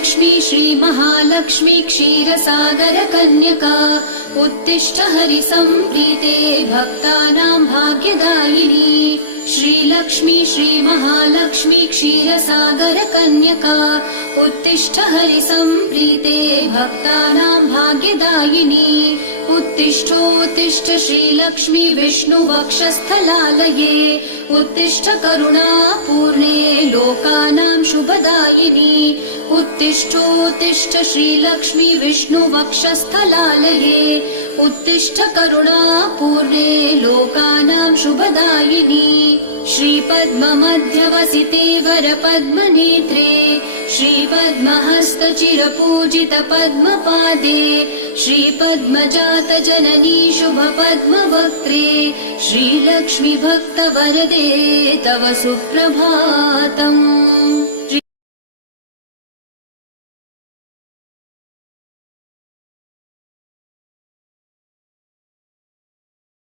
श्रीलक्ष्मी श्रीमहालक्ष्मी क्षीरसागरकन्यका उत्तिष्ठ हरिसम्प्रीते भक्तानां भाग्यदायिनी। श्रीलक्ष्मी श्रीमहालक्ष्मी क्षीरसागरकन्यका उत्तिष्ठ हरिसम्प्रीते भक्तानां भाग्यदायिनी। उत्तिष्ठोत्तिष्ठ श्रीलक्ष्मी विष्णुवक्षस्थलालये उत्तिष्ठ करुणापूर्णे लोकानां शुभदायिनी। उत्तिष्ठोत्तिष्ठ श्रीलक्ष्मी विष्णुवक्षस्थलालये उत्तिष्ठ करुणापूर्णे लोकानां शुभदायिनी। श्रीपद्ममध्यवसिते वरपद्मनेत्रे श्रीपद्महस्तचिरपूजित पद्मपादे श्रीपद्मजातजननी शुभपद्मवक्त्रे श्रीलक्ष्मी भक्तवरदे तव सुप्रभातम्।